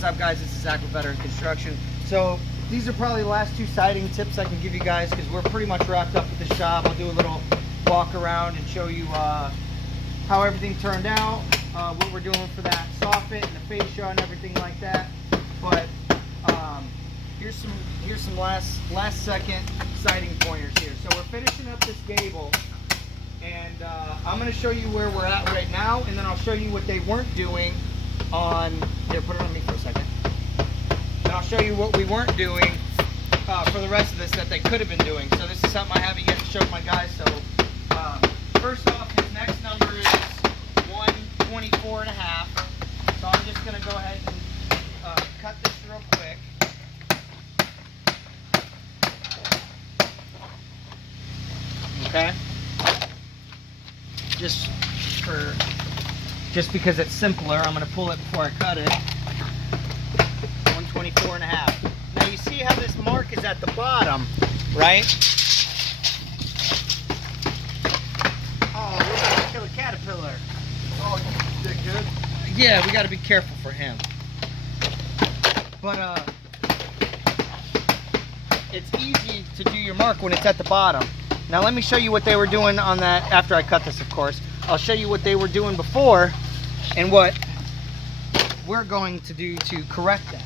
What's up, guys? This is Zach with Veteran Construction. So these are probably the last two siding tips I can give you guys because we're pretty much wrapped up with the shop. I'll do a little walk around and show you how everything turned out, what we're doing for that soffit and the fascia and everything like that. But here's some last second siding pointers here. So we're finishing up this gable, and I'm going to show you where we're at right now, and then I'll show you what they weren't doing on here. Put it on me for a second. And I'll show you what we weren't doing for the rest of this that they could have been doing. So this is something I haven't yet shown my guys. So first off, his next number is 124 and a half. So I'm just going to go ahead and cut this real quick. Okay. Just because it's simpler, I'm going to pull it before I cut it. 124 and a half. Now you see how this mark is at the bottom, right? Oh, we got to kill a caterpillar. Oh, you did good? Yeah, we got to be careful for him. But it's easy to do your mark when it's at the bottom. Now let me show you what they were doing on that after I cut this, of course. I'll show you what they were doing before and what we're going to do to correct that.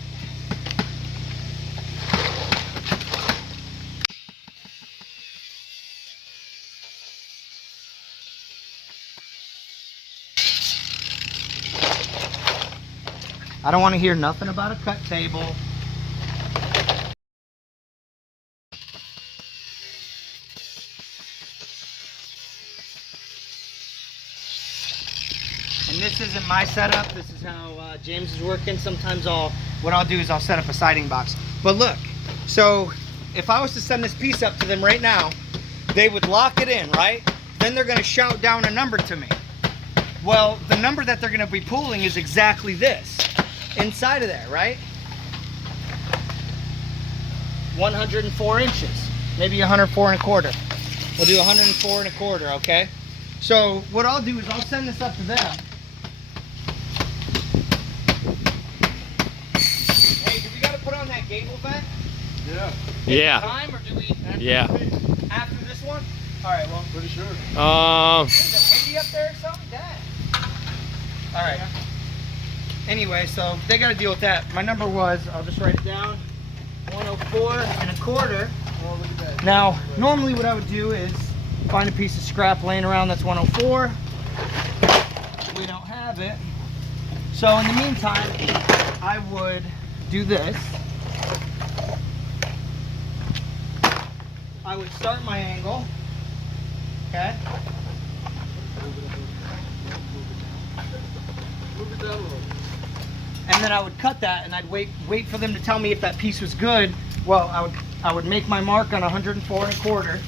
I don't want to hear nothing about a cut table. And this isn't my setup. This is how James is working. Sometimes what I'll do is I'll set up a siding box. But look, so if I was to send this piece up to them right now, they would lock it in, right? Then they're going to shout down a number to me. Well, the number that they're going to be pulling is exactly this. Inside of there, right? 104 inches, maybe 104 and a quarter. We'll do 104 and a quarter, okay? So what I'll do is I'll send this up to them. Hey, do we got to put on that gable vent? Yeah. Yeah. Time, or do we? Yeah. After this one? All right. Well, Pretty sure. is it windy up there or something? Dang. All right. Anyway, so they got to deal with that. My number was, I'll just write it down, 104 and a quarter. Oh, look at that. Now, normally what I would do is find a piece of scrap laying around that's 104. We don't have it. So in the meantime, I would do this. I would start my angle. Okay? Move it down a little. And then I would cut that, and I'd wait for them to tell me if that piece was good. Well, I would make my mark on 104 and a quarter,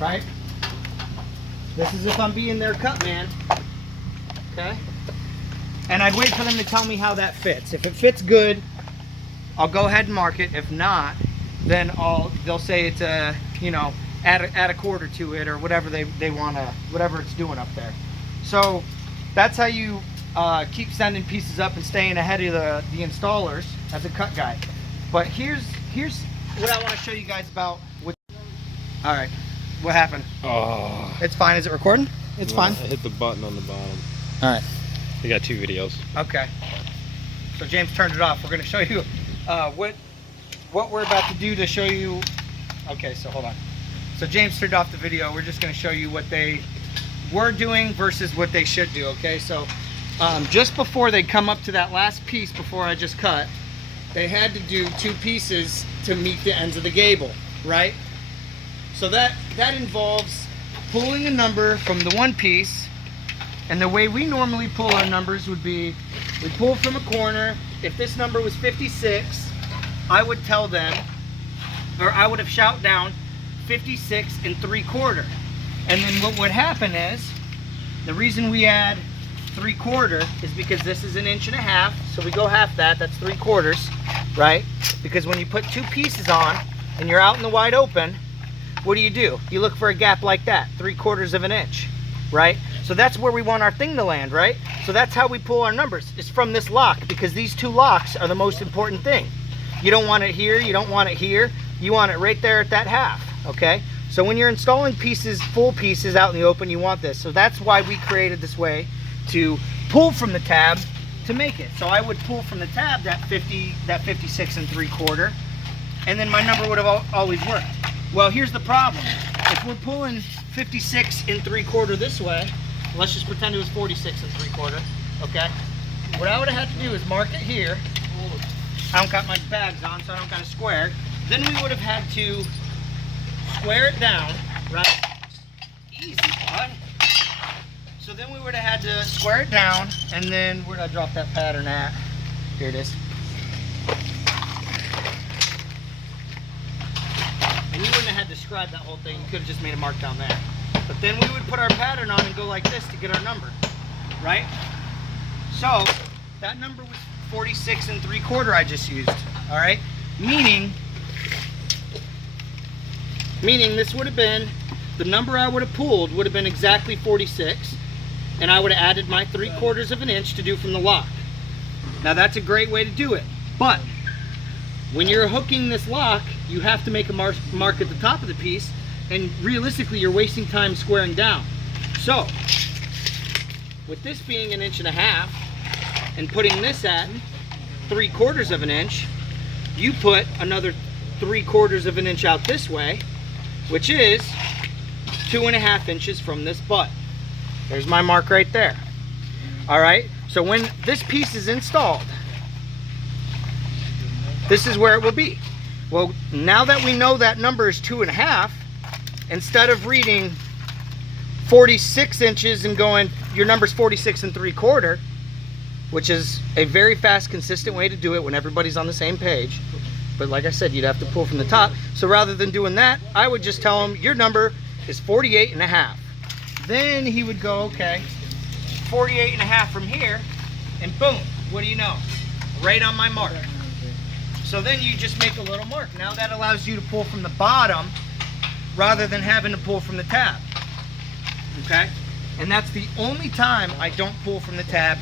right? This is if I'm being their cut man, okay? And I'd wait for them to tell me how that fits. If it fits good, I'll go ahead and mark it. If not, then they'll say it's add a quarter to it or whatever they want to, whatever it's doing up there. So that's how you keep sending pieces up and staying ahead of the installers as a cut guy. But here's what I want to show you guys about. All right, what happened? Oh. It's fine. Is it recording? It's fine. I hit the button on the bottom. All right. We got 2 videos. Okay. So James turned it off. We're going to show you what we're about to do to show you. Okay, so hold on. So James turned off the video. We're just going to show you what they were doing versus what they should do. Okay, so just before they come up to that last piece before I just cut, they had to do 2 pieces to meet the ends of the gable, right? So that involves pulling a number from the one piece, and the way we normally pull our numbers would be, we pull from a corner. If this number was 56, I would tell them, or I would have shout down 56 3/4. And then what would happen is, the reason we add 3/4 is because this is 1.5 inches, so we go half that, that's 3/4, right? Because when you put 2 pieces on and you're out in the wide open, what do? You look for a gap like that, 3/4 of an inch, right? So that's where we want our thing to land, right? So that's how we pull our numbers. It's from this lock, because these two locks are the most important thing. You don't want it here, you don't want it here. You want it right there at that half, okay? So when you're installing pieces, full pieces out in the open, you want this. So that's why we created this way to pull from the tab to make it. So I would pull from the tab that 56 and 3/4, and then my number would have always worked. Well, here's the problem. If we're pulling 56 and 3/4 this way, let's just pretend it was 46 and 3/4, okay? What I would have had to do is mark it here. I don't got my bags on, so I don't got a square. Then we would have had to square it down, right? Easy, bud. So then we would have had to square it down, and then where did I drop that pattern at? Here it is. And you wouldn't have had to scribe that whole thing. You could have just made a mark down there. But then we would put our pattern on and go like this to get our number, right? So that number was 46 and 3/4 I just used, all right? Meaning this would have been, the number I would have pulled would have been exactly 46, and I would have added my 3/4 of an inch to do from the lock. Now that's a great way to do it, but when you're hooking this lock, you have to make a mark at the top of the piece, and realistically you're wasting time squaring down. So with this being 1.5 inches and putting this at 3/4 of an inch, you put another 3/4 of an inch out this way, which is 2.5 inches from this butt. There's my mark right there. All right, so when this piece is installed, this is where it will be. Well, now that we know that number is 2.5, instead of reading 46 inches and going, your number's 46 and 3/4, which is a very fast, consistent way to do it when everybody's on the same page. But like I said, you'd have to pull from the top. So rather than doing that, I would just tell him your number is 48.5. Then he would go, okay, 48.5 from here, and boom, what do you know? Right on my mark. So then you just make a little mark. Now that allows you to pull from the bottom rather than having to pull from the tab, okay? And that's the only time I don't pull from the tab,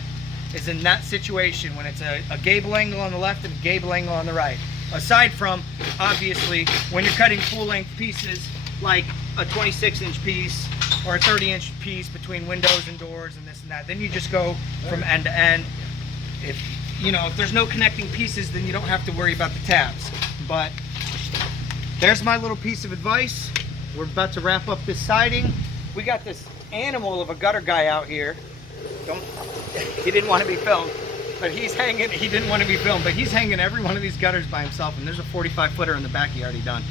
is in that situation when it's a gable angle on the left and a gable angle on the right. Aside from, obviously, when you're cutting full-length pieces, like a 26-inch piece or a 30-inch piece between windows and doors and this and that, then you just go from end to end. If there's no connecting pieces, then you don't have to worry about the tabs. But there's my little piece of advice. We're about to wrap up this siding. We got this animal of a gutter guy out here. He didn't want to be filmed, but he didn't want to be filmed, but he's hanging every one of these gutters by himself, and there's a 45-footer in the back he already done.